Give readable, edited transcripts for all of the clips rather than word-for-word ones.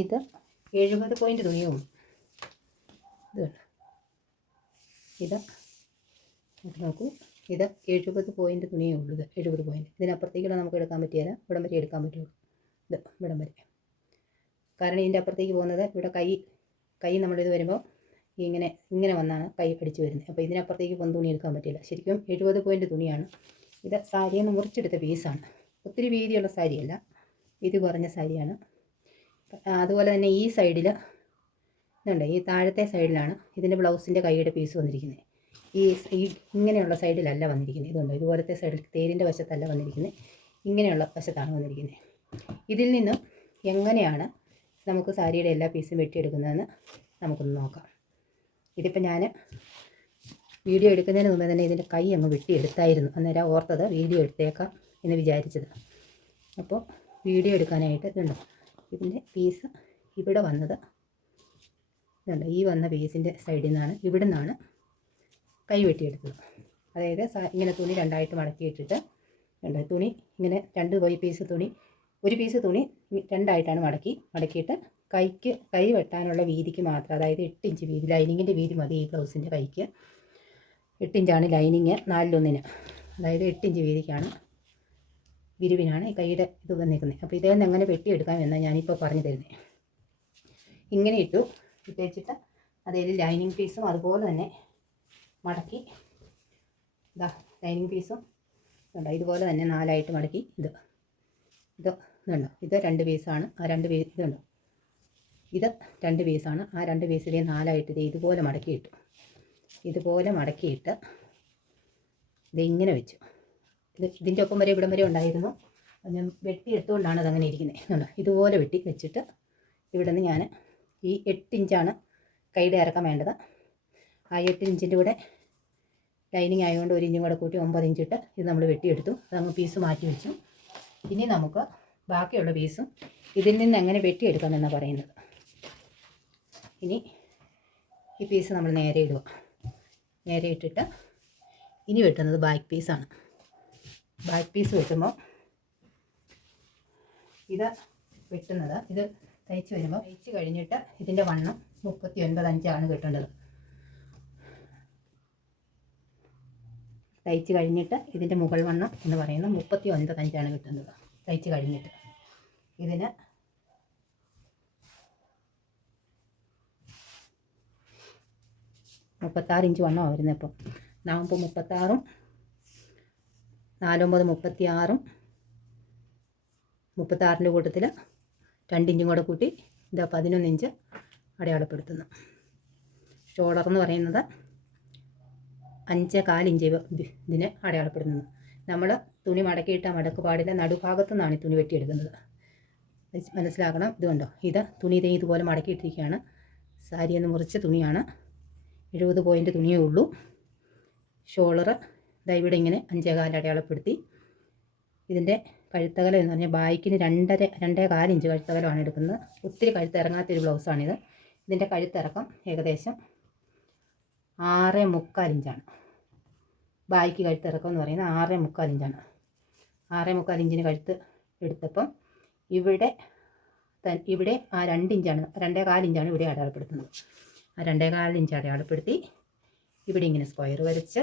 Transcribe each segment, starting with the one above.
ഇത് 70 പോയിൻ്റ് തുണിയേ ഉള്ളൂ. ഇത് നോക്കൂ, ഇത് 70 പോയിൻ്റ് തുണിയേ ഉള്ളൂ. ഇത് 70 പോയിൻ്റ്. ഇതിനപ്പുറത്തേക്കുള്ള നമുക്ക് എടുക്കാൻ പറ്റിയാൽ ഇവിടം വരെ എടുക്കാൻ പറ്റുള്ളൂ. ഇത് ഇവിടം വരെ. കാരണം ഇതിൻ്റെ അപ്പുറത്തേക്ക് പോകുന്നത് ഇവിടെ കൈ നമ്മളിത് വരുമ്പോൾ ഇങ്ങനെ വന്നാണ് കൈ അടിച്ച് വരുന്നത്. അപ്പോൾ ഇതിനപ്പുറത്തേക്ക് തുണി എടുക്കാൻ പറ്റില്ല. ശരിക്കും 70 പോയിൻ്റ് തുണിയാണ്. ഇത് സാരിയിൽ നിന്ന് മുറിച്ചെടുത്ത പീസാണ്. ഒത്തിരി വീതിയുള്ള സാരിയല്ല, വീതി കുറഞ്ഞ സാരിയാണ്. അതുപോലെ തന്നെ ഈ സൈഡിൽ ഇതുണ്ട്, ഈ താഴത്തെ സൈഡിലാണ് ഇതിൻ്റെ ബ്ലൗസിൻ്റെ കൈയുടെ പീസ് വന്നിരിക്കുന്നത്. ഈ ഇങ്ങനെയുള്ള സൈഡിലല്ല വന്നിരിക്കുന്നത്. ഇതുണ്ട്, ഇതുപോലത്തെ സൈഡിൽ തേരിൻ്റെ വശത്തല്ല വന്നിരിക്കുന്നത്, ഇങ്ങനെയുള്ള വശത്താണ് വന്നിരിക്കുന്നത്. ഇതിൽ നിന്നും എങ്ങനെയാണ് നമുക്ക് സാരിയുടെ എല്ലാ പീസും വെട്ടിയെടുക്കുന്നതെന്ന് നമുക്കൊന്ന് നോക്കാം. ഇതിപ്പോൾ ഞാൻ വീഡിയോ എടുക്കുന്നതിന് മുമ്പേ തന്നെ ഇതിൻ്റെ കൈ അങ്ങ് വെട്ടിയെടുത്തായിരുന്നു. അന്നേരം ഓർത്തത് വീഡിയോ എടുത്തേക്കാം എന്ന് വിചാരിച്ചത്. അപ്പോൾ വീഡിയോ എടുക്കാനായിട്ട് ഇതുണ്ട്, ഇതിൻ്റെ പീസ് ഇവിടെ വന്നത് ഇതുണ്ട്, ഈ വന്ന പീസിൻ്റെ സൈഡിൽ നിന്നാണ്, ഇവിടെ നിന്നാണ് കൈ വെട്ടിയെടുത്തത്. അതായത് ഇങ്ങനെ തുണി രണ്ടായിട്ട് മടക്കിയിട്ടിട്ട് ഉണ്ട്, തുണി ഇങ്ങനെ ഒരു പീസ് തുണി രണ്ടായിട്ടാണ് മടക്കിയിട്ട് കൈ വെട്ടാനുള്ള വീതിക്ക് മാത്രം, അതായത് 8 ഇഞ്ച് വീതി, ലൈനിങ്ങിൻ്റെ വീതി മതി ഈ ബ്ലൗസിൻ്റെ കൈക്ക്. 8 ഇഞ്ചാണ് ലൈനിങ് 4:1, അതായത് 8 ഇഞ്ച് വീതിക്കാണ്, വിരിവിനാണ് ഈ കൈയുടെ ഇത് വന്നിരിക്കുന്നത്. അപ്പോൾ ഇതേ നിന്ന് എങ്ങനെ വെട്ടിയെടുക്കാം എന്നാണ് ഞാനിപ്പോൾ പറഞ്ഞു തരുന്നത്. ഇങ്ങനെ ഇട്ടേച്ചിട്ട് അതായത് ലൈനിങ് പീസും അതുപോലെ തന്നെ മടക്കി ലൈനിങ് പീസും ഉണ്ടോ ഇതുപോലെ തന്നെ 4ആയിട്ട് മടക്കി ഇതുണ്ടോ, ഇത് 2 പീസാണ്. ആ 2 പീസ് ഇതുണ്ടോ, ഇത് 2 പീസാണ്. ആ 2 പീസിലെ 4ആയിട്ട് ഇതുപോലെ മടക്കിയിട്ടു. ഇതുപോലെ മടക്കിയിട്ട് ഇതിങ്ങനെ വെച്ചു. ഇതിൻ്റെ ഒപ്പം വരെ ഇവിടം വരെ ഉണ്ടായിരുന്നു. ഞാൻ വെട്ടിയെടുത്തുകൊണ്ടാണ് അതങ്ങനെ ഇരിക്കുന്നത്. ഇതുപോലെ വെച്ചിട്ട് ഇവിടെ നിന്ന് ഞാൻ ഈ 8 ഇഞ്ചാണ് കൈയുടെ ഇറക്കം വേണ്ടത്. ആ 8 ഇഞ്ചിൻ്റെ കൂടെ ലൈനിങ് ആയതുകൊണ്ട് 1 ഇഞ്ചും കൂടെ കൂട്ടി 9 ഇഞ്ചിട്ട് ഇത് നമ്മൾ വെട്ടിയെടുത്തു. അതങ്ങ് പീസ് മാറ്റി വെച്ചു. ഇനി നമുക്ക് ബാക്കിയുള്ള പീസും ഇതിൽ നിന്ന് എങ്ങനെ വെട്ടിയെടുക്കാമെന്നാണ് പറയുന്നത്. ഇനി ഈ പീസ് നമ്മൾ നേരെ ഇടുക. നേരെ ഇട്ടിട്ട് ഇനി വെട്ടുന്നത് ബാക്ക് പീസാണ്. ബാക്ക് പീസ് വെട്ടുമ്പോൾ ഇത് തയ്ച്ച് വരുമ്പോൾ തയ്ച്ച് കഴിഞ്ഞിട്ട് ഇതിൻ്റെ വണ്ണം 39.5 കിട്ടേണ്ടത്. തയ്ച്ച് കഴിഞ്ഞിട്ട് ഇതിൻ്റെ മുകൾ വണ്ണം എന്ന് പറയുന്നത് 39.5 കിട്ടുന്നത്. തയ്ച്ച് കഴിഞ്ഞിട്ട് ഇതിന് 36 ഇഞ്ച് വണ്ണമാണ് വരുന്നത്. അപ്പം 36 49 36 36ൻ്റെ കൂട്ടത്തിൽ 2 ഇഞ്ചും കൂടെ കൂട്ടി 11 ഇഞ്ച് അടയാളപ്പെടുത്തുന്നു. ഷോൾഡർ എന്ന് പറയുന്നത് 5.25 ഇഞ്ച് ഇതിന് അടയാളപ്പെടുന്നത്. നമ്മൾ തുണി മടക്കിയിട്ട മടക്കുപാടിൻ്റെ നടുഭാഗത്തു നിന്നാണ് ഈ തുണി വെട്ടിയെടുക്കുന്നത്. മനസ്സിലാക്കണം. ഇതുകൊണ്ടോ, തുണി ഇതുപോലെ മടക്കിയിട്ടിരിക്കുകയാണ്. സാരി എന്ന് മുറിച്ച തുണിയാണ്. 70 പോയിൻ്റ് തുണിയേ ഉള്ളൂ. ഷോളർ ഇവിടെ ഇങ്ങനെ 5.25 അടയാളപ്പെടുത്തി. ഇതിൻ്റെ കഴുത്തകലം എന്ന് പറഞ്ഞാൽ ബാക്കിന് 2.25 ഇഞ്ച് കഴുത്തകലമാണ് എടുക്കുന്നത്. ഒത്തിരി കഴുത്തിറങ്ങാത്തൊരു ബ്ലൗസാണിത്. ഇതിൻ്റെ കഴുത്തിറക്കം ഏകദേശം 6.25 ഇഞ്ചാണ്. ബാക്കി കഴുത്തിറക്കം എന്ന് പറയുന്നത് 6.25 ഇഞ്ചാണ്. 6.25 ഇഞ്ചിന് കഴുത്ത് എടുത്തപ്പം ഇവിടെ ആ 2 ഇഞ്ചാണ്, 2.25 ഇഞ്ചാണ് ഇവിടെ അടയാളപ്പെടുത്തുന്നത്. ആ 2.25 ഇഞ്ച് അടയാളപ്പെടുത്തി ഇവിടെ ഇങ്ങനെ സ്ക്വയർ വരച്ച്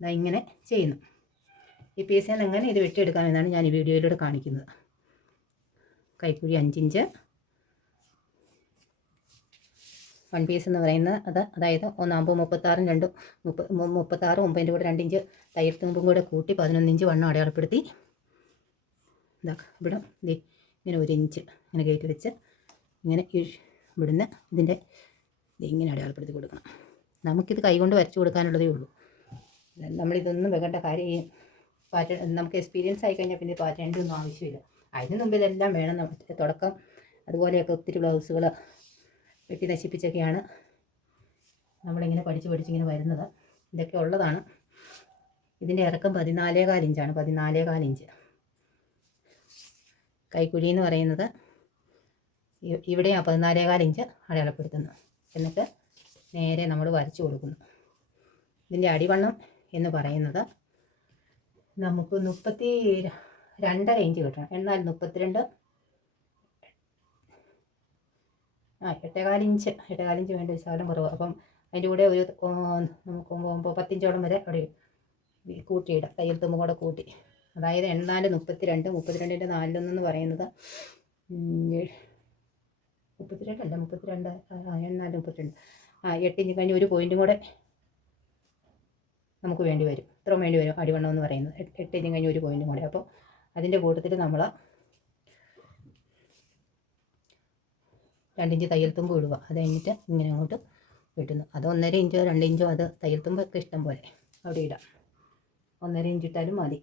ഇങ്ങനെ ചെയ്യുന്നു. ഈ പീസിൽ നിന്ന് എങ്ങനെ ഇത് വെട്ടിയെടുക്കാമെന്നാണ് ഞാൻ ഈ വീഡിയോയിലൂടെ കാണിക്കുന്നത്. കൈക്കുഴി 5 ഇഞ്ച്, 1 പീസ് എന്ന് പറയുന്നത് അതായത് 36 9ൻ്റെ കൂടെ 2 ഇഞ്ച് തയ്യൽ തുമ്പും കൂടെ കൂട്ടി 11 ഇഞ്ച് വണ്ണം അടയാളപ്പെടുത്തി ഇവിടെ ഇങ്ങനെ 1 ഇഞ്ച് ഇങ്ങനെ കയറ്റി വെച്ച് ഇങ്ങനെ ഇവിടുന്ന് ഇതിൻ്റെ ഇങ്ങനെ അടയാളപ്പെടുത്തി കൊടുക്കണം. നമുക്കിത് കൈകൊണ്ട് വരച്ച് കൊടുക്കാനുള്ളതേ ഉള്ളൂ. നമ്മളിതൊന്നും വെക്കേണ്ട കാര്യം. ഈ പാറ്റേൺ നമുക്ക് എക്സ്പീരിയൻസ് ആയി കഴിഞ്ഞാൽ പിന്നെ പാറ്റേണിൻ്റെ ഒന്നും ആവശ്യമില്ല. അതിന് മുമ്പ് ഇതെല്ലാം വേണം. നമുക്ക് തുടക്കം അതുപോലെയൊക്കെ ഒത്തിരി ബ്ലൗസുകൾ വെട്ടി നശിപ്പിച്ചൊക്കെയാണ് നമ്മളിങ്ങനെ പഠിച്ചിങ്ങനെ വരുന്നത്. ഇതൊക്കെ ഉള്ളതാണ്. ഇതിൻ്റെ ഇറക്കം 14.25 ഇഞ്ചാണ്. 14.25 ഇഞ്ച്. കൈക്കുഴി എന്ന് പറയുന്നത് ഇവിടെ ആ 14.25 ഇഞ്ച് അടയാളപ്പെടുത്തുന്നു. എന്നിട്ട് നേരെ നമ്മൾ വരച്ചു കൊടുക്കുന്നു. ഇതിൻ്റെ അടിവണ്ണം എന്ന് പറയുന്നത് നമുക്ക് 32.5 ഇഞ്ച് കിട്ടണം. എന്നാൽ 32 8.25 ഇഞ്ച് വേണ്ട ഒരു ശകലം കുറവ്. അപ്പം അതിൻ്റെ കൂടെ ഒരു നമുക്ക് 10 ഇഞ്ചോളം വരെ അവിടെ കൂട്ടിയിടാം, തയ്യൽ തുമ്പും കൂടെ കൂട്ടി. അതായത് 8×4 32, 32ൻ്റെ 4×1 പറയുന്നത് 32 അല്ല, 8×4 32. 8 ഇഞ്ച് കഴിഞ്ഞ് ഒരു പോയിൻറ്റും കൂടെ നമുക്ക് വേണ്ടി വരും. ഇത്രയും വേണ്ടി വരും അടിവണ്ണം എന്ന് പറയുന്നത്. 8 ഇഞ്ച് കഴിഞ്ഞ് ഒരു പോയിൻറ്റും കൂടെ. അപ്പോൾ അതിൻ്റെ കൂട്ടത്തിൽ നമ്മൾ 2 ഇഞ്ച് തയ്യൽ തുമ്പ് ഇടുക. അത് കഴിഞ്ഞിട്ട് ഇങ്ങനെ അങ്ങോട്ട് വെട്ടുന്നു. അത് 1.5 ഇഞ്ചോ 2 ഇഞ്ചോ അത് തയ്യൽ തുമ്പൊക്കെ ഇഷ്ടം പോലെ അവിടെ ഇടാം. 1.5 ഇഞ്ച് ഇട്ടാലും മതി.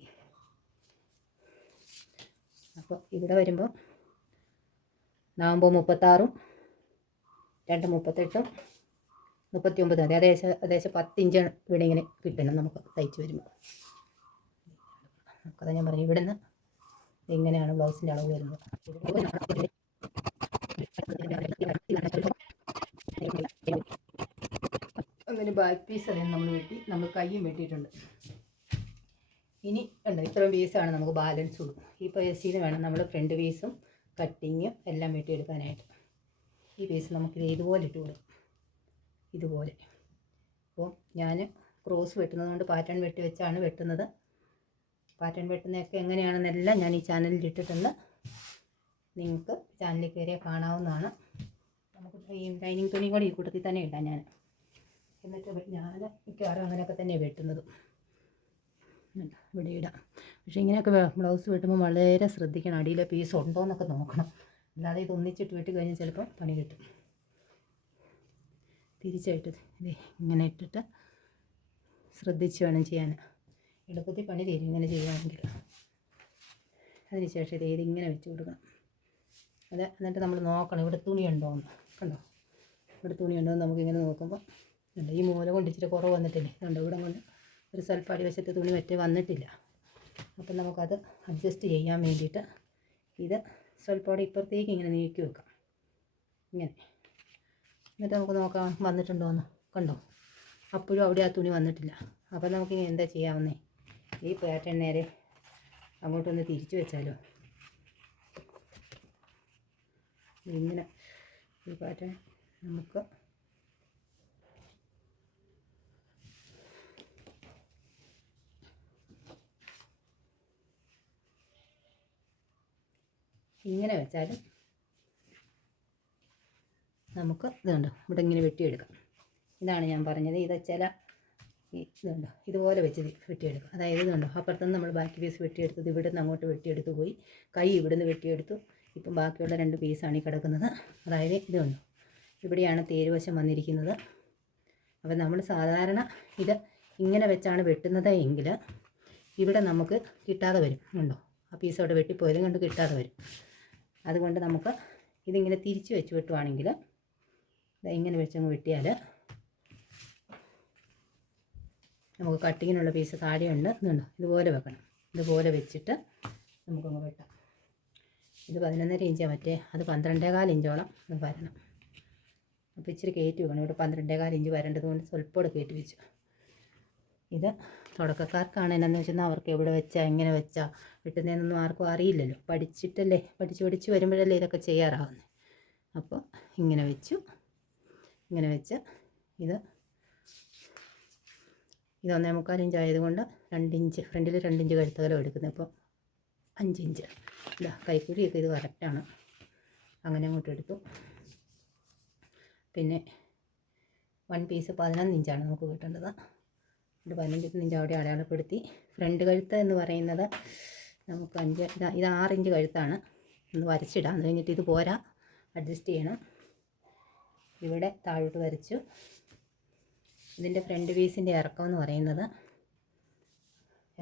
അപ്പോൾ ഇവിടെ വരുമ്പോൾ 36, 2 38, 39 മതി. ഏകദേശം 10 ഇഞ്ച് ഇവിടെ ഇങ്ങനെ കിട്ടണം നമുക്ക് തയ്ച്ച് വരുമ്പോൾ. നമുക്കത് ഞാൻ പറഞ്ഞു, ഇവിടെ നിന്ന് ഇങ്ങനെയാണ് ബ്ലൗസിൻ്റെ അളവ് വരുന്നത്. അങ്ങനെ ബാക്ക് പീസ് അതിന് നമ്മൾ വെട്ടി, നമ്മൾ കയ്യും വെട്ടിയിട്ടുണ്ട്. ഇനി ഉണ്ട് ഇത്രയും പീസാണ് നമുക്ക് ബാലൻസ് ഉള്ളൂ. ഈ പീസിന് വേണം നമ്മൾ ഫ്രണ്ട് പീസും കട്ടിങ്ങും എല്ലാം വെട്ടിയെടുക്കാനായിട്ട്. ഈ പീസ് നമുക്ക് ഇതുപോലെ ഇട്ട് കൊടുക്കും, ഇതുപോലെ. അപ്പോൾ ഞാൻ ക്രോസ് വെട്ടുന്നത് കൊണ്ട് പാറ്റേൺ വെട്ടി വെച്ചാണ് വെട്ടുന്നത്. പാറ്റേൺ വെട്ടുന്നതൊക്കെ എങ്ങനെയാണെന്നെല്ലാം ഞാൻ ഈ ചാനലിൽ ഇട്ടിട്ടുണ്ട്. നിങ്ങൾക്ക് ചാനലിൽ കയറിയാൽ കാണാവുന്നതാണ്. നമുക്ക് ഈ ലൈനിങ് തുണി കൂടി ഈ കൂട്ടത്തിൽ തന്നെ ഇടാം ഞാൻ. എന്നിട്ട് ഞാൻ മിക്കവാറും അങ്ങനെയൊക്കെ തന്നെ വെട്ടുന്നത്. ഇവിടെ ഇടാം. പക്ഷേ ഇങ്ങനെയൊക്കെ ബ്ലൗസ് വെട്ടുമ്പോൾ വളരെ ശ്രദ്ധിക്കണം, അടിയിലെ പീസ് ഉണ്ടോ എന്നൊക്കെ നോക്കണം. അല്ലാതെ ഇത് ഒന്നിച്ചിട്ട് വെട്ടി കഴിഞ്ഞാൽ ചിലപ്പോൾ പണി കിട്ടും. തിരിച്ചായിട്ട് ഇത് ഇങ്ങനെ ഇട്ടിട്ട് ശ്രദ്ധിച്ച് വേണം ചെയ്യാൻ. എളുപ്പത്തിൽ പണി തീരും ഇങ്ങനെ ചെയ്യുകയാണെങ്കിൽ. അതിനുശേഷം ഇത് ഇങ്ങനെ വെച്ച് കൊടുക്കണം. എന്നിട്ട് നമ്മൾ നോക്കണം ഇവിടെ തുണിയുണ്ടോ എന്ന്. കണ്ടോ, ഇവിടെ തുണിയുണ്ടോ എന്ന് നമുക്കിങ്ങനെ നോക്കുമ്പോൾ ഉണ്ട്. ഈ മൂല കൊണ്ട് ഇച്ചിരി കുറവ് വന്നിട്ടില്ലേ, കണ്ടോ, ഇവിടെ കൊണ്ട് ഒരു സ്വല്പം അടിവശത്ത് തുണി മറ്റേ വന്നിട്ടില്ല. അപ്പം നമുക്കത് അഡ്ജസ്റ്റ് ചെയ്യാൻ വേണ്ടിയിട്ട് ഇത് സ്വല്പം ഇപ്പുറത്തേക്ക് ഇങ്ങനെ നീക്കി വെക്കാം, ഇങ്ങനെ. എന്നിട്ട് നമുക്ക് നോക്കാം വന്നിട്ടുണ്ടോ എന്ന്. കണ്ടോ, അപ്പോഴും അവിടെ ആ തുണി വന്നിട്ടില്ല. അപ്പം നമുക്കിനി എന്താ ചെയ്യാവുന്നേ, ഈ പാറ്റേൺ നേരെ അങ്ങോട്ടൊന്ന് തിരിച്ചു വെച്ചാലോ. ഇങ്ങനെ ഈ പാറ്റേൺ നമുക്ക് ഇങ്ങനെ വെച്ചാലും നമുക്ക് ഇതുണ്ട് ഇവിടെ ഇങ്ങനെ വെട്ടിയെടുക്കാം. ഇതാണ് ഞാൻ പറഞ്ഞത്. ഇത് ചില ഇതുണ്ട് ഇതുപോലെ വെച്ച് വെട്ടിയെടുക്കും. അതായത് ഇതുണ്ടോ, അപ്പുറത്തുനിന്ന് നമ്മൾ ബാക്കി പീസ് വെട്ടിയെടുത്തത് ഇവിടെ നിന്ന് അങ്ങോട്ട് വെട്ടിയെടുത്ത് പോയി, കൈ ഇവിടെ നിന്ന് വെട്ടിയെടുത്തു. ഇപ്പം ബാക്കിയുള്ള 2 പീസാണ് ഈ കിടക്കുന്നത്. അതായത് ഇതുണ്ട്, ഇവിടെയാണ് തേരുവശം വന്നിരിക്കുന്നത്. അപ്പം നമ്മൾ സാധാരണ ഇത് ഇങ്ങനെ വെച്ചാണ് വെട്ടുന്നത് എങ്കിൽ ഇവിടെ നമുക്ക് കിട്ടാതെ വരും. ഉണ്ടോ, ആ പീസ് അവിടെ വെട്ടിപ്പോയതും കൊണ്ട് കിട്ടാതെ വരും. അതുകൊണ്ട് നമുക്ക് ഇതിങ്ങനെ തിരിച്ച് വെച്ച് വെട്ടുവാണെങ്കിൽ ഇങ്ങനെ വെച്ചങ്ങ് വെട്ടിയാൽ നമുക്ക് കട്ടിങ്ങിനുള്ള പീസ് താഴെയുണ്ട്. ഇതുണ്ടോ, ഇതുപോലെ വെക്കണം. ഇതുപോലെ വെച്ചിട്ട് നമുക്കങ്ങ് വെട്ടാം. ഇത് 11.5 ഇഞ്ചാണ് മറ്റേ, അത് 12.25 ഇഞ്ചോളം വരണം. അപ്പോൾ ഇച്ചിരി കയറ്റി വെക്കണം. ഇവിടെ 12.25 ഇഞ്ച് വരേണ്ടത് കൊണ്ട് സ്വല്പം കയറ്റി വെച്ചു. ഇത് തുടക്കക്കാർക്കാണ് എന്നാന്ന് വെച്ചാൽ അവർക്ക് എവിടെ വെച്ചാൽ എങ്ങനെ വെച്ചാൽ വെട്ടുന്നതെന്നൊന്നും ആർക്കും അറിയില്ലല്ലോ. പഠിച്ച് വരുമ്പോഴല്ലേ ഇതൊക്കെ ചെയ്യാറാവുന്നത്. അപ്പോൾ ഇങ്ങനെ വെച്ച് ഇത് 1.25 ഇഞ്ച് ആയതുകൊണ്ട് 2 ഇഞ്ച് ഫ്രണ്ടിൽ 2 ഇഞ്ച് കഴുത്തകലം എടുക്കുന്നത്. അപ്പോൾ 5 ഇഞ്ച്. ഇതാ കൈക്കുഴിയൊക്കെ ഇത് കറക്റ്റാണ്. അങ്ങനെ അങ്ങോട്ട് എടുത്തു. പിന്നെ 1 പീസ് 11 ഇഞ്ചാണ് നമുക്ക് കിട്ടേണ്ടത്. ഒരു 15 ഇഞ്ച് അവിടെ അടയാളപ്പെടുത്തി. ഫ്രണ്ട് കഴുത്ത് എന്ന് പറയുന്നത് നമുക്ക് 5, ഇത് 6 ഇഞ്ച് കഴുത്താണ്. ഒന്ന് വരച്ചിടാം. അത് കഴിഞ്ഞിട്ട് ഇത് പോരാ, അഡ്ജസ്റ്റ് ചെയ്യണം. ഇവിടെ താഴോട്ട് വരച്ചു. ഇതിൻ്റെ ഫ്രണ്ട് പീസിൻ്റെ ഇറക്കം എന്ന് പറയുന്നത്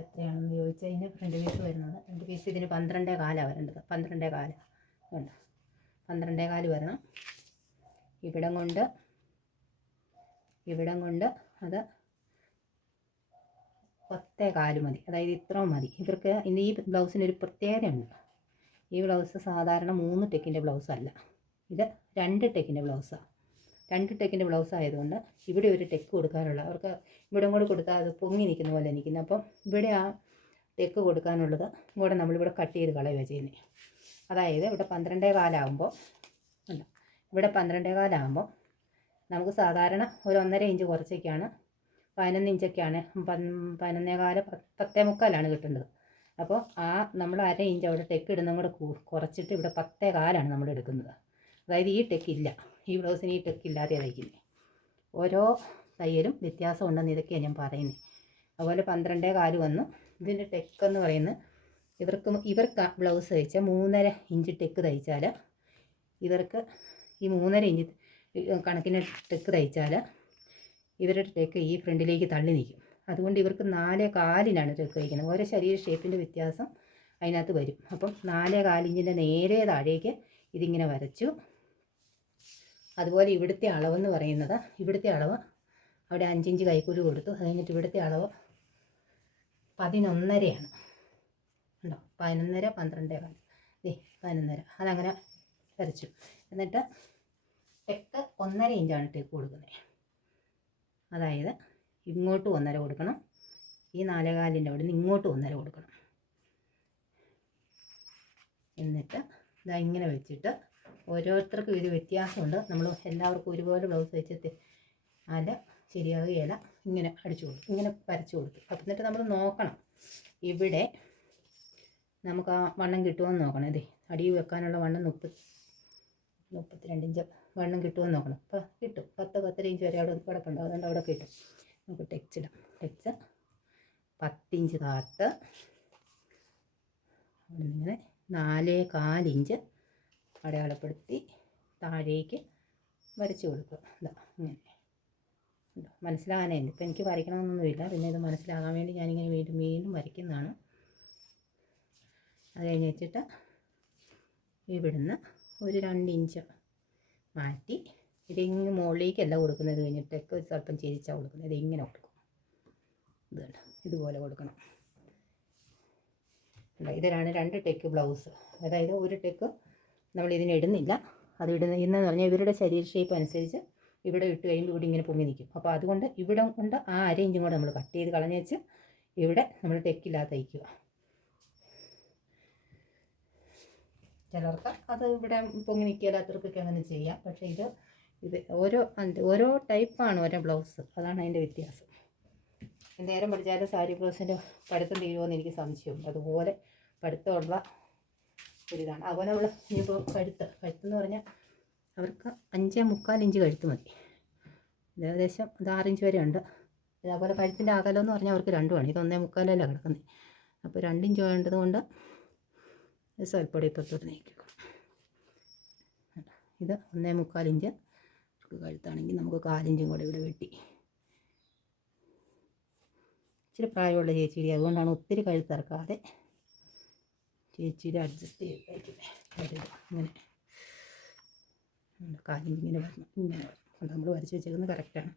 എത്രയാണെന്ന് ചോദിച്ചാൽ ഇതിൻ്റെ ഫ്രണ്ട് പീസ് വരുന്നത്, ഫ്രണ്ട് പീസ് ഇതിന് 12.25 വരേണ്ടത്. 12.25 ഉണ്ട്. 12.25 വരണം. ഇവിടം കൊണ്ട് അത് 10.25 മതി. അതായത് ഇത്രയും മതി. ഇവർക്ക് ഇന്ന് ഈ ബ്ലൗസിനൊരു പ്രത്യേകതയുണ്ട്. ഈ ബ്ലൗസ് സാധാരണ 3 ടെക്കിൻ്റെ ബ്ലൗസല്ല, ഇത് 2 ടെക്കിൻ്റെ ബ്ലൗസാണ്. 2 ടെക്കിൻ്റെ ബ്ലൗസ് ആയതുകൊണ്ട് ഇവിടെ ഒരു ടെക്ക് കൊടുക്കാനുള്ള, അവർക്ക് ഇവിടെ കൂടെ കൊടുത്താൽ അത് പൊങ്ങി നിൽക്കുന്ന പോലെ നിൽക്കുന്നത്. അപ്പം ഇവിടെ ആ ടെക്ക് കൊടുക്കാനുള്ളത് കൂടെ നമ്മളിവിടെ കട്ട് ചെയ്ത് കളയുക ചെയ്യുന്നത്. അതായത് ഇവിടെ 12.25 ആകുമ്പോൾ ഉണ്ട്, ഇവിടെ 12.25 നമുക്ക് സാധാരണ ഒരു 1.5 ഇഞ്ച് കുറച്ചൊക്കെയാണ് 11 ഇഞ്ചൊക്കെയാണ് 11.25 10.25 കിട്ടുന്നത്. അപ്പോൾ നമ്മൾ 1/2 ഇഞ്ച് അവിടെ ടെക്ക് ഇടുന്നതും കൂടെ കുറച്ചിട്ട് ഇവിടെ 10.25 നമ്മൾ എടുക്കുന്നത്. അതായത് ഈ ടെക്കില്ല, ഈ ബ്ലൗസിന് ഈ ടെക്ക് ഇല്ലാതെ തയ്ക്കുന്നത്. ഓരോ തയ്യലും വ്യത്യാസം ഉണ്ടെന്ന് ഇതൊക്കെയാണ് ഞാൻ പറയുന്നത്. അതുപോലെ 12.25 വന്നു. ഇതിൻ്റെ ടെക്ക് എന്ന് പറയുന്നത് ഇവർക്ക് ബ്ലൗസ് തയ്ച്ചാൽ 3.5 ഇഞ്ച് ടെക്ക് തയ്ച്ചാൽ ഇവർക്ക് ഈ 3.5 ഇഞ്ച് കണക്കിന് ടെക്ക് തയ്ച്ചാൽ ഇവരുടെ ടെക്ക് ഈ ഫ്രണ്ടിലേക്ക് തള്ളി നിൽക്കും. അതുകൊണ്ട് ഇവർക്ക് 4.25 ടെക്ക് തയ്ക്കുന്നത്. ഓരോ ശരീര ഷേപ്പിൻ്റെ വ്യത്യാസം അതിനകത്ത് വരും. അപ്പം 4.25 ഇഞ്ചിൻ്റെ നേരെ താഴേക്ക് ഇതിങ്ങനെ വരച്ചു. അതുപോലെ ഇവിടുത്തെ അളവെന്ന് പറയുന്നത്, ഇവിടുത്തെ അളവ് അവിടെ 5 ഇഞ്ച് കൈക്കൂലി കൊടുത്തു. അത് കഴിഞ്ഞിട്ട് ഇവിടുത്തെ അളവ് 11.5 ഉണ്ടോ, 11.5 12.25 11.5 അതങ്ങനെ വരച്ചു. എന്നിട്ട് ടെക്ക് 1.5 ഇഞ്ചാണ് ടെക്ക് കൊടുക്കുന്നത്. അതായത് ഇങ്ങോട്ടും 1.5 കൊടുക്കണം, ഈ 4.25 അവിടെ നിന്ന് ഇങ്ങോട്ടും 1.5 കൊടുക്കണം. എന്നിട്ട് ഇതാ ഇങ്ങനെ വെച്ചിട്ട് ഓരോരുത്തർക്കും ഇത് വ്യത്യാസമുണ്ട്. നമ്മൾ എല്ലാവർക്കും ഒരുപോലെ ബ്ലൗസ് വെച്ചിട്ട് അല്ല ശരിയാകുകയില്ല. ഇങ്ങനെ അടിച്ചു കൊടുക്കും, ഇങ്ങനെ വരച്ചു കൊടുക്കും. അപ്പം എന്നിട്ട് നമ്മൾ നോക്കണം ഇവിടെ നമുക്ക് ആ വണ്ണം കിട്ടുമെന്ന് നോക്കണം. ഇതേ അടിയിൽ വെക്കാനുള്ള വണ്ണം 32 ഇഞ്ച് വണ്ണം കിട്ടുമെന്ന് നോക്കണം. അപ്പോൾ കിട്ടും. 10-10.5 ഇഞ്ച് വരെ അവിടെ കിടപ്പുണ്ട്. അതുകൊണ്ട് അവിടെ കിട്ടും. നമുക്ക് ടെക്സ് ഇടാം. ടെക്സ് 10 ഇഞ്ച് താത്ത് അവിടെ ഇങ്ങനെ 4.25 ഇഞ്ച് അടയാളപ്പെടുത്തി താഴേക്ക് വരച്ചു കൊടുക്കുക. ഇതാ ഇങ്ങനെ മനസ്സിലാകാനേ. ഇപ്പം എനിക്ക് വരയ്ക്കണമെന്നൊന്നുമില്ല, പിന്നെ ഇത് മനസ്സിലാകാൻ വേണ്ടി ഞാനിങ്ങനെ വീണ്ടും വീണ്ടും വരയ്ക്കുന്നതാണ്. അത് കഴിഞ്ഞ് വെച്ചിട്ട് ഇവിടുന്ന് ഒരു 2 ഇഞ്ച് മാറ്റി ഇതിങ്ങ് മുകളിലേക്കല്ല കൊടുക്കുന്നത്. കഴിഞ്ഞിട്ടൊക്കെ ഒരു സ്വല്പം ചെരിച്ചാൽ കൊടുക്കുന്നത്. ഇതിങ്ങനെ കൊടുക്കും. ഇത് കണ്ടോ, ഇതുപോലെ കൊടുക്കണം. ഇതിലാണ് 2 ടെക്ക് ബ്ലൗസ്. അതായത് ഒരു ടെക്ക് നമ്മൾ ഇതിനിടുന്നില്ല. അത് ഇന്നെന്ന് പറഞ്ഞാൽ ഇവരുടെ ശരീര ഷേപ്പ് അനുസരിച്ച് ഇവിടെ ഇട്ട് കഴിയുമ്പോൾ ഇവിടെ ഇങ്ങനെ പൊങ്ങി നിൽക്കും. അപ്പോൾ അതുകൊണ്ട് ഇവിടെ കൊണ്ട് ആ 1/2 ഇഞ്ചും കൂടെ നമ്മൾ കട്ട് ചെയ്ത് കളഞ്ഞ് വെച്ച് ഇവിടെ നമ്മൾ ടെക്കില്ലാതെ തയ്ക്കുക. ചിലർക്ക് അത് ഇവിടെ പൊങ്ങി നിൽക്കില്ലാത്തവർക്കൊക്കെ അങ്ങനെ ചെയ്യാം. പക്ഷേ ഇത് ഓരോ ടൈപ്പാണ് ഓരോ ബ്ലൗസ്. അതാണ് അതിൻ്റെ വ്യത്യാസം. നേരം പഠിച്ചാലും സാരി ബ്ലൗസിൻ്റെ പഠിത്തം തീരുമോയെന്ന് എനിക്ക് സംശയമുണ്ട്. അതുപോലെ പഠിത്തമുള്ള ഒരിതാണ്. അതുപോലെ നമ്മൾ ഇനിയിപ്പോൾ കഴുത്തെന്ന് പറഞ്ഞാൽ അവർക്ക് 5.25 ഇഞ്ച് കഴുത്ത് മതി. ഏകദേശം ഇത് 6 ഇഞ്ച് വരെ ഉണ്ട്. അതേപോലെ കഴുത്തിൻ്റെ അകലം എന്ന് പറഞ്ഞാൽ അവർക്ക് 2 ആണ്. ഇത് 1.25 കിടക്കുന്നത്. അപ്പോൾ 2 ഇഞ്ച് വേണ്ടത് കൊണ്ട് സ്വല്പം ഇപ്പുറത്തോട്ട് നീക്കിക്കും. ഇത് 1.25 ഇഞ്ച് കഴുത്താണെങ്കിൽ നമുക്ക് 4 ഇഞ്ചും കൂടെ ഇവിടെ വെട്ടി. ഇച്ചിരി പ്രായമുള്ള ചേച്ചിയുടെ, അതുകൊണ്ടാണ് ഒത്തിരി കഴുത്തിറക്കാതെ ചേച്ചിയുടെ അഡ്ജസ്റ്റ് ചെയ്ത് വയ്ക്കുന്നത്. ഇങ്ങനെ 4 ഇഞ്ച് ഇങ്ങനെ വരണം. ഇങ്ങനെ വരണം. നമ്മൾ വരച്ച് വെച്ചേക്കുന്നത് കറക്റ്റാണ്.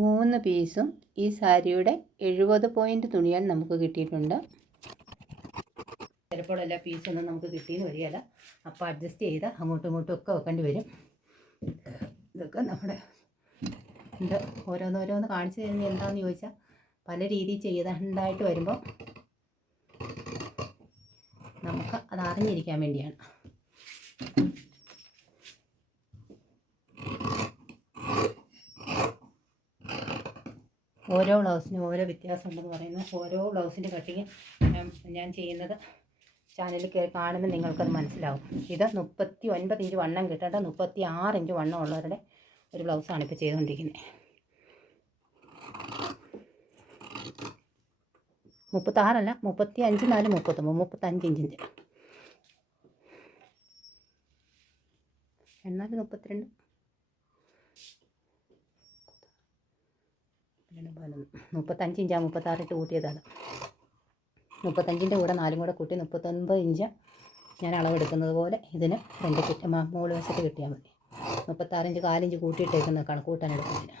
3 പീസും ഈ സാരിയുടെ 70 പോയിൻറ്റ് തുണിയാൽ നമുക്ക് കിട്ടിയിട്ടുണ്ട്. ചിലപ്പോൾ എല്ലാ പീസൊന്നും നമുക്ക് കിട്ടിയെന്ന് വരികയില്ല. അപ്പോൾ അഡ്ജസ്റ്റ് ചെയ്ത് അങ്ങോട്ടും ഇങ്ങോട്ടും ഒക്കെ വെക്കേണ്ടി വരും. ഇതൊക്കെ നമ്മുടെ ഇത് ഓരോന്നോരോന്ന് കാണിച്ചു തരുന്നത് എന്താണെന്ന് ചോദിച്ചാൽ പല രീതിയിൽ ചെയ്തായിട്ട് വരുമ്പോൾ നമുക്ക് അത് അറിഞ്ഞിരിക്കാൻ വേണ്ടിയാണ്. ഓരോ ബ്ലൗസിനും ഓരോ വ്യത്യാസമുണ്ടെന്ന് പറയുന്നത്. ഓരോ ബ്ലൗസിൻ്റെ കട്ടിങ് ഞാൻ ചെയ്യുന്നത് ചാനലിൽ കയറി കാണുമ്പോൾ നിങ്ങൾക്കത് മനസ്സിലാവും. ഇത് 39 ഇഞ്ച് വണ്ണം കിട്ടേണ്ട 36 ഇഞ്ച് വണ്ണം ഉള്ളവരുടെ ഒരു ബ്ലൗസാണ് ഇപ്പോൾ ചെയ്തുകൊണ്ടിരിക്കുന്നത്. 36 അല്ല, 35 4 39 35 ഇഞ്ചിൻ്റെ എന്നാലും 32 35 ഇഞ്ചാണ്. 36 ഇട്ട് കൂട്ടിയതാണ്. 35ൻ്റെ കൂടെ 4 കൂടെ കൂട്ടി 39 ഇഞ്ച് ഞാൻ അളവെടുക്കുന്നത് പോലെ ഇതിന് 2 മുകൾ വശത്ത് കിട്ടിയാൽ മതി. 36 ഇഞ്ച് 4 ഇഞ്ച് കൂട്ടിയിട്ടേക്കുന്ന കണക്ക് കൂട്ടാൻ എടുക്കുന്നതിന്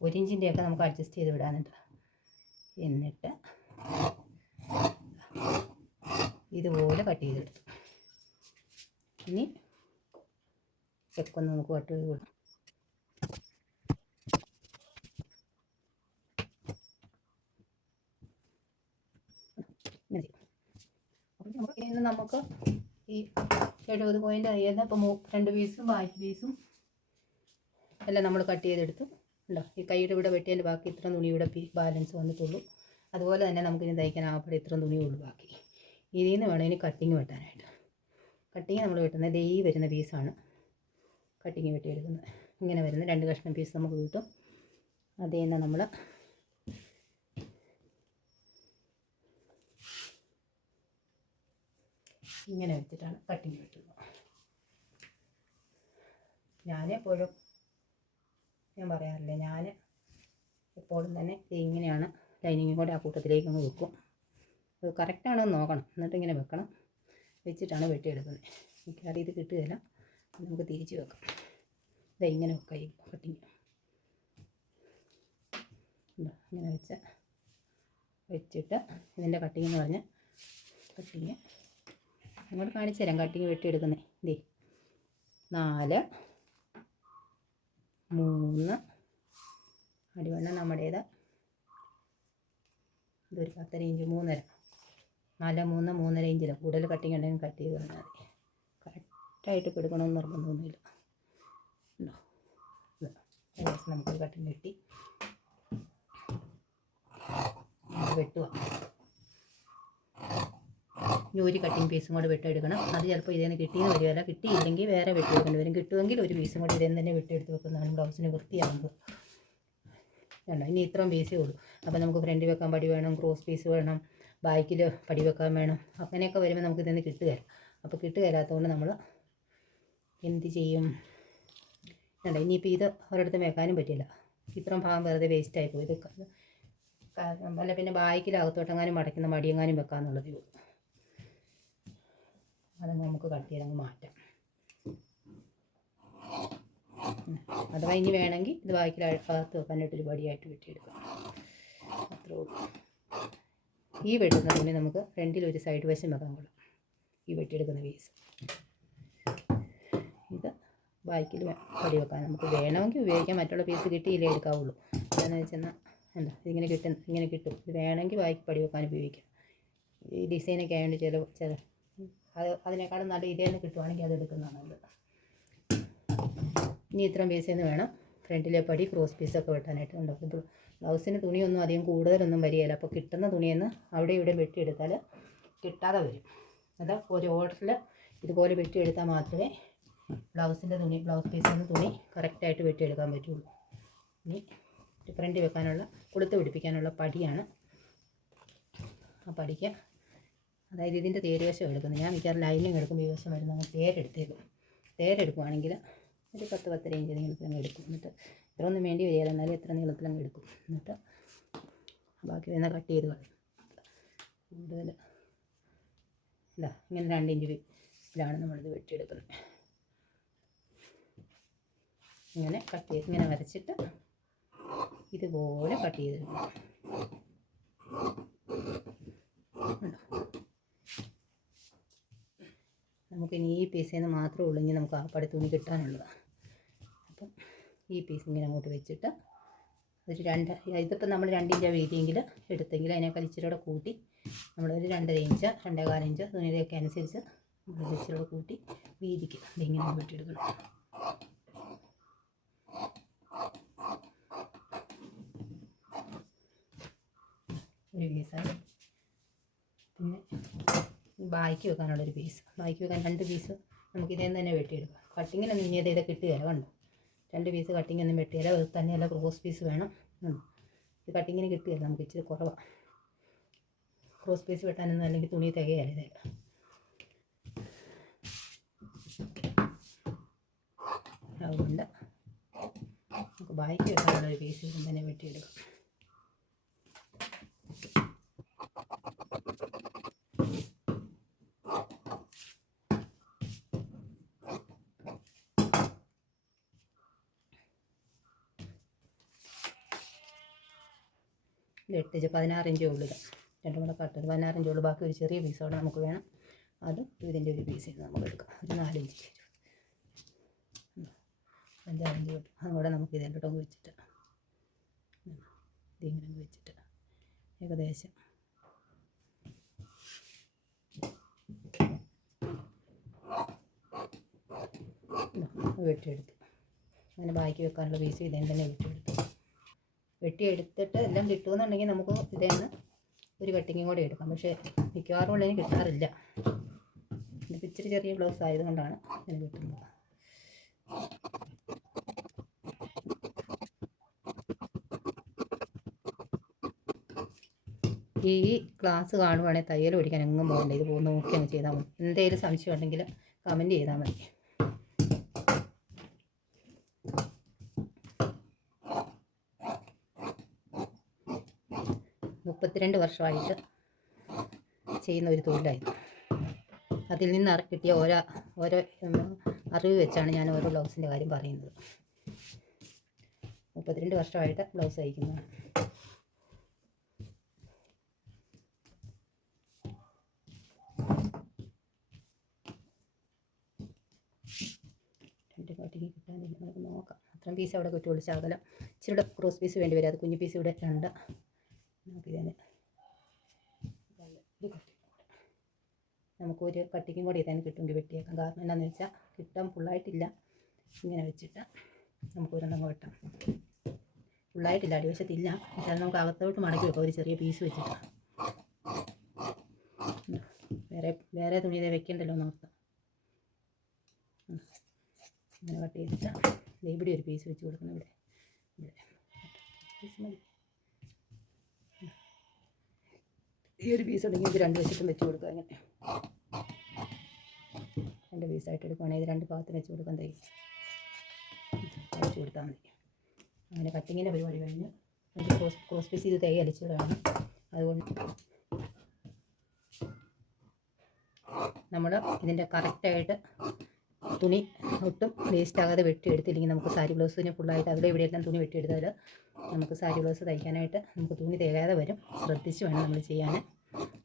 1 ഇഞ്ചിൻ്റെയൊക്കെ നമുക്ക് അഡ്ജസ്റ്റ് ചെയ്ത് വിടാനുണ്ട്. എന്നിട്ട് ഇതുപോലെ കട്ട് ചെയ്തെടുത്തു. ഇനി ചെക്കൊന്ന് നമുക്ക് കട്ട് ചെയ്ത് കൊടുക്കാം. ഇന്ന് നമുക്ക് ഈ 70 പോയിൻ്റ് അറിയാതെ ഇപ്പോൾ 2 പീസും ബാക്കി പീസും എല്ലാം നമ്മൾ കട്ട് ചെയ്തെടുത്തു. ഉണ്ടോ, ഈ കൈയുടെ ഇവിടെ വെട്ടിയതിൻ്റെ ബാക്കി ഇത്ര തുണി ഇവിടെ ബാലൻസ് വന്നിട്ടുള്ളൂ. അതുപോലെ തന്നെ നമുക്കിനി തയ്ക്കാൻ ആകപ്പെടെ ഇത്ര തുണിയുള്ളൂ ബാക്കി. ഇതിൽ നിന്ന് വേണം ഇനി കട്ടിങ് വെട്ടാനായിട്ട്. കട്ടിങ് നമ്മൾ വെട്ടുന്നത് ഈ വരുന്ന പീസാണ് കട്ടിങ് വെട്ടിയെടുക്കുന്നത്. ഇങ്ങനെ വരുന്ന 2 കഷ്ണം പീസ് നമുക്ക് കിട്ടും. അത് തന്നെ നമ്മൾ ഇങ്ങനെ വെച്ചിട്ടാണ് കട്ടിങ് വെട്ടുന്നത്. എപ്പോഴും ഞാൻ പറയാറില്ലേ, ഞാൻ എപ്പോഴും തന്നെ ഇങ്ങനെയാണ് ലൈനിങ്ങും കൂടെ ആ കൂട്ടത്തിലേക്ക് അങ്ങ് വെക്കും. അത് കറക്റ്റാണോ എന്ന് നോക്കണം, എന്നിട്ട് ഇങ്ങനെ വെക്കണം. വെച്ചിട്ടാണ് വെട്ടിയെടുക്കുന്നത്. എനിക്കത് ഇത് കിട്ടുകയില്ല, നമുക്ക് തിരിച്ച് വെക്കാം. ഇങ്ങനെ വെക്കാം ഈ കട്ടിങ്. ഇങ്ങനെ വെച്ചിട്ട് ഇതിൻ്റെ കട്ടിങ് എന്ന് പറഞ്ഞാൽ കട്ടിങ് അങ്ങോട്ട് കാണിച്ചു തരാം. കട്ടിങ് വെട്ടിയെടുക്കുന്നത് ഇതേ 4, 3 അടിവണ്ണം നമ്മുടേത്. ഇതൊരു 10 ഇഞ്ച് 3.5, 4, 3, 3.5 ഇഞ്ചില്ല. കൂടുതൽ കട്ടിങ് ഉണ്ടെങ്കിൽ കട്ട് ചെയ്ത് തന്നാൽ മതി. കറക്റ്റായിട്ട് ഇപ്പോൾ എടുക്കണമെന്ന് നിർബന്ധമൊന്നുമില്ല. ഉണ്ടോ, ഏകദേശം നമുക്ക് കട്ടിങ് വെട്ടി വെട്ടുക. ഒരു കട്ടിങ് പീസും കൂടെ വെട്ടിയെടുക്കണം. അത് ചിലപ്പോൾ ഇതേന്ന് കിട്ടിയെന്ന് വരികയില്ല. കിട്ടിയില്ലെങ്കിൽ വേറെ വെട്ടിയെടുക്കേണ്ടി വരും. കിട്ടുമെങ്കിൽ ഒരു പീസും കൂടി ഇതേന്ന് തന്നെ വെട്ടിയെടുത്ത് വെക്കുന്നതാണ് ബ്ലൗസിന് വൃത്തിയാകുന്നത്. വേണ്ട, ഇനി ഇത്രയും പീസേ ഉള്ളൂ. അപ്പോൾ നമുക്ക് ഫ്രണ്ടിൽ വെക്കാൻ പടി വേണം, ക്രോസ് പീസ് വേണം, ബാക്കിൽ പടി വെക്കാൻ വേണം. അങ്ങനെയൊക്കെ വരുമ്പോൾ നമുക്ക് ഇതൊന്ന് കിട്ടുകയില്ല. അപ്പോൾ കിട്ടുകയില്ലാത്തതുകൊണ്ട് നമ്മൾ എന്ത് ചെയ്യും? വേണ്ട, ഇനിയിപ്പോൾ ഇത് ഒരിടത്തും വെക്കാനും പറ്റില്ല. ഇത്രയും ഭാഗം വെറുതെ വേസ്റ്റായിപ്പോയി. ഇത് അല്ല പിന്നെ ബാക്കിലകത്തോട്ടെങ്ങാനും മടക്കുന്ന മടിയെങ്ങാനും വെക്കാമെന്നുള്ളതേ ഉള്ളൂ. അതങ്ങ് നമുക്ക് കട്ട് ചെയ്തങ്ങ് മാറ്റാം. അഥവാ ഇനി വേണമെങ്കിൽ ഇത് ബാക്കിലകത്ത് വെക്കാനായിട്ടൊരു പടിയായിട്ട് വെട്ടിയെടുക്കാം. അത്രേ ഉള്ളൂ. ഈ വെട്ടുന്ന തുണി നമുക്ക് ഫ്രണ്ടിൽ ഒരു സൈഡ് വശം വെക്കാൻ കൊള്ളാം. ഈ വെട്ടിയെടുക്കുന്ന പീസ് ഇത് ബാക്കിൽ പടി വെക്കാൻ നമുക്ക് വേണമെങ്കിൽ ഉപയോഗിക്കാം. മറ്റുള്ള പീസ് കിട്ടിയില്ലേ എടുക്കാവുള്ളൂ. എന്താണെന്ന് വെച്ചാൽ എന്താ ഇങ്ങനെ കിട്ടും. ഇത് വേണമെങ്കിൽ ബാക്കി പടി വെക്കാൻ ഉപയോഗിക്കാം. ഈ ഡിസൈനൊക്കെ ആയതുകൊണ്ട് ചില അതിനേക്കാളും നല്ല ഇതേന്ന് കിട്ടുവാണെങ്കിൽ അത് എടുക്കുന്നതാണ് നല്ലത്. ഇനി ഇത്രയും പീസിൽ നിന്ന് വേണം ഫ്രണ്ടിലെ പടി ക്രോസ് പീസൊക്കെ വെട്ടാനായിട്ട്. ഉണ്ടാവും ഇപ്പോൾ ബ്ലൗസിന് തുണിയൊന്നും അധികം കൂടുതലൊന്നും വരികയില്ല. അപ്പോൾ കിട്ടുന്ന തുണിയെന്ന് അവിടെ ഇവിടെ വെട്ടിയെടുത്താൽ കിട്ടാതെ വരും. അത് ഒരു ഓർഡറിൽ ഇതുപോലെ വെട്ടിയെടുത്താൽ മാത്രമേ ബ്ലൗസ് പീസിൽ നിന്ന് തുണി കറക്റ്റായിട്ട് വെട്ടിയെടുക്കാൻ പറ്റുള്ളൂ. ഇനി ഫ്രണ്ട് വെക്കാനുള്ള കൊളുത്ത് പിടിപ്പിക്കാനുള്ള പടിയാണ്. ആ പടിക്ക് അതായത് ഇതിൻ്റെ തേരുവശം എടുക്കുന്നത്. ഞാൻ മിക്കവാറും ലൈനിങ് എടുക്കുമ്പോൾ ഈ വശം വരുന്ന അങ്ങ് തേരെടുക്കുവാണെങ്കിൽ ഒരു 10-10.5 ഇഞ്ച് നീളത്തിലങ്ങ് എടുക്കും. എന്നിട്ട് ഇത്രയൊന്നും വേണ്ടി വരികയില്ല, എന്നാലും എത്ര നീളത്തിലങ്ങ് എടുക്കും. എന്നിട്ട് ബാക്കി വരുന്ന കട്ട് ചെയ്ത് കളയും. കൂടുതൽ ഇങ്ങനെ 2 ഇഞ്ച് ഇതിലാണ് നമ്മളിത് വെട്ടിയെടുക്കുന്നത്. ഇങ്ങനെ കട്ട് ചെയ്ത് ഇങ്ങനെ വരച്ചിട്ട് ഇതുപോലെ കട്ട് ചെയ്തെടുക്കണം. നമുക്കിനി ഈ പീസിൽ നിന്ന് മാത്രമേ ഉള്ളൂ ഇനി നമുക്ക് ആ പടി തുണി കിട്ടാനുള്ളതാണ്. അപ്പം ഈ പീസ് ഇങ്ങനെ അങ്ങോട്ട് വെച്ചിട്ട് ഒരു ഇതിപ്പോൾ നമ്മൾ 2 ഇഞ്ച് വീതിയെങ്കിൽ എടുത്തെങ്കിൽ അതിനേക്കാൾ ഇച്ചിരി കൂടെ കൂട്ടി നമ്മളൊരു 2.5 ഇഞ്ച് 2.25 ഇഞ്ച് തുണിയുടെയൊക്കെ അനുസരിച്ച് നമ്മൾ ഇച്ചിരി കൂടെ കൂട്ടി വീതിക്ക് ഇതിങ്ങനെ വെട്ടിയെടുക്കണം. ഒരു പീസാണ്. പിന്നെ ബാക്കി വെക്കാനുള്ളൊരു പീസ്, ബാക്കി വെക്കാൻ 2 പീസ് നമുക്ക് ഇതേന്ന് തന്നെ വെട്ടിയെടുക്കാം. കട്ടിങ്ങിനൊന്നും ഇനി ഇത് കിട്ടുകയില്ല. കണ്ടോ, 2 പീസ് കട്ടിങ്ങൊന്നും വെട്ടിയില്ല. അത് തന്നെയല്ല ക്രോസ് പീസ് വേണം. ഇത് കട്ടിങ്ങിന് കിട്ടുകയില്ല, നമുക്ക് ഇച്ചിരി കുറവാണ്. ക്രോസ് പീസ് വെട്ടാനൊന്നും അല്ലെങ്കിൽ തുണി തികയല്ല ഇതല്ല. അതുകൊണ്ട് നമുക്ക് ബാക്കി വെക്കാനുള്ളൊരു പീസ് ഇതും തന്നെ വെട്ടിയെടുക്കാം. ഇത് 8 ഇഞ്ച് 16 ഇഞ്ചേ ഉള്ളൂ. ഇത് രണ്ടും കൂടെ കട്ട് 16 ഇഞ്ചേ ഉള്ളൂ. ബാക്കി ഒരു ചെറിയ പീസോടെ നമുക്ക് വേണം. അതും ഇതിൻ്റെ ഒരു പീസ് നമുക്ക് എടുക്കാം. ഒരു 4 ഇഞ്ച് 5-6 ഇഞ്ച് കിട്ടും. അതുകൂടെ നമുക്ക് ഇതിലോട്ടൊന്ന് വെച്ചിട്ട് ഇതിങ്ങനെ വെച്ചിട്ട് ഏകദേശം വെട്ടിയെടുത്തു. അങ്ങനെ ബാക്കി വെക്കാനുള്ള പീസ് ഇതേ തന്നെ വെട്ടിയെടുത്തിട്ട് എല്ലാം കിട്ടുമെന്നുണ്ടെങ്കിൽ നമുക്ക് ഇതേന്ന് ഒരു കട്ടിങ്ങും കൂടെ എടുക്കാം. പക്ഷേ മിക്കവാറും ഉള്ളതിന് കിട്ടാറില്ല. ഇതിപ്പോൾ ഇച്ചിരി ചെറിയ ബ്ലൗസ് ആയതുകൊണ്ടാണ് ഇതിന് കിട്ടുന്നത്. ഈ ക്ലാസ് കാണുവാണെങ്കിൽ തയ്യൽ പഠിക്കാൻ എങ്ങും പോകണ്ട. ഇത് പോകുന്ന നോക്കി അങ്ങ് ചെയ്താൽ മതി. എന്തെങ്കിലും സംശയം ഉണ്ടെങ്കിൽ കമൻറ്റ് ചെയ്താൽ മതി. മുപ്പത്തിരണ്ട് വർഷമായിട്ട് ചെയ്യുന്ന ഒരു തൊഴിലായിരുന്നു. അതിൽ നിന്ന് കിട്ടിയ ഓരോ അറിവ് വെച്ചാണ് ഞാൻ ഓരോ ബ്ലൗസിൻ്റെ കാര്യം പറയുന്നത്. 32 വർഷമായിട്ട് ബ്ലൗസ് തയ്ക്കുന്നതാണ്. രണ്ട് കട്ടിങ് കിട്ടാനില്ല, നമുക്ക് നോക്കാം. അത്രയും പീസ് അവിടെ കിട്ടുള്ളൂ. ശകലം ഇച്ചിരി ക്രോസ് പീസ് വേണ്ടി വരും. അത് കുഞ്ഞു പീസ് ഇവിടെ ഉണ്ട്. നമുക്കിതിന് നമുക്കൊരു കട്ടിങ്ങും കൂടി ഇതിന് കിട്ടുമെങ്കിൽ വെട്ടിയേക്കാം. കാരണം എന്താണെന്ന് വെച്ചാൽ കിട്ടാൻ ഫുള്ളായിട്ടില്ല. ഇങ്ങനെ വെച്ചിട്ട് നമുക്കൊരെണ്ണം വെട്ടാം. ഫുള്ളായിട്ടില്ല, അടിവശത്തില്ല. പക്ഷേ അത് നമുക്ക് അകത്തോട്ട് മടക്കി വെക്കാം ഒരു ചെറിയ പീസ് വെച്ചിട്ട്. വേറെ തുണി ഇതേ വെക്കണ്ടല്ലോ നോക്കാം. ഇങ്ങനെ കട്ട് ചെയ്തിട്ട് ഇവിടെ ഒരു പീസ് വെച്ച് കൊടുക്കണം. ഇവിടെ പീസ് മതി. ഈ ഒരു പീസ് ഉണ്ടെങ്കിൽ ഇത് രണ്ട് വശത്തും വെച്ച് കൊടുക്കുക. അങ്ങനെ രണ്ട് പീസായിട്ട് എടുക്കുകയാണെങ്കിൽ ഇത് രണ്ട് ഭാഗത്തും വെച്ച് കൊടുക്കാൻ തയ്ക്കും വെച്ച് കൊടുത്താൽ മതി. അങ്ങനെ കട്ടിങ്ങിൻ്റെ പരിപാടി കഴിഞ്ഞ് ക്രോസ് പീസ് ഇത് തൈ അടിച്ചതാണ്. അതുകൊണ്ട് നമ്മൾ ഇതിൻ്റെ കറക്റ്റായിട്ട് തുണി ഒട്ടും വേസ്റ്റാകാതെ വെട്ടിയെടുത്തില്ലെങ്കിൽ നമുക്ക് സാരി ബ്ലൗസിന് ഫുള്ളായിട്ട് അവിടെ ഇവിടെയെല്ലാം തുണി വെട്ടിയെടുത്താൽ നമുക്ക് സാരി ബ്ലൗസ് തയ്ക്കാനായിട്ട് നമുക്ക് തുണി തികയാതെ വരും. ശ്രദ്ധിച്ച് വേണം നമ്മൾ ചെയ്യാൻ.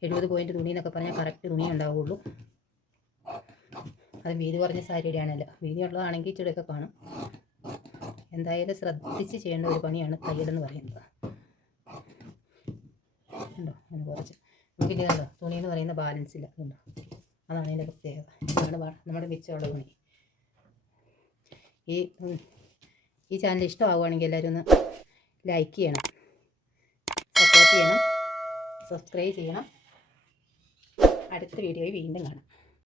70 പോയിൻ്റ് തുണി എന്നൊക്കെ പറഞ്ഞാൽ കറക്റ്റ് തുണി ഉണ്ടാവുകയുള്ളൂ. അത് വീതി കുറഞ്ഞ സാരിയുടെ ആണല്ലോ. വീതി ഉള്ളതാണെങ്കിൽ ഇച്ചിരിയൊക്കെ കാണും. എന്തായാലും ശ്രദ്ധിച്ച് ചെയ്യേണ്ട ഒരു പണിയാണ് തയ്യലെന്ന് പറയുന്നത്. ഉണ്ടോ അങ്ങനെ കുറച്ച് നമുക്കിനി കണ്ടോ തുണി എന്ന് പറയുന്ന ബാലൻസ് ഇല്ല. ഉണ്ടോ, അതാണ് അതിൻ്റെ പ്രത്യേകത. ഇതാണ് നമ്മുടെ മിച്ചമുള്ള തുണി. ഈ ചാനൽ ഇഷ്ടമാവുകയാണെങ്കിൽ എല്ലാവരും ഒന്ന് ലൈക്ക് ചെയ്യണം, സപ്പോർട്ട് ചെയ്യണം, സബ്സ്ക്രൈബ് ചെയ്യണം. അടുത്ത വീഡിയോയിൽ വീണ്ടും കാണാം.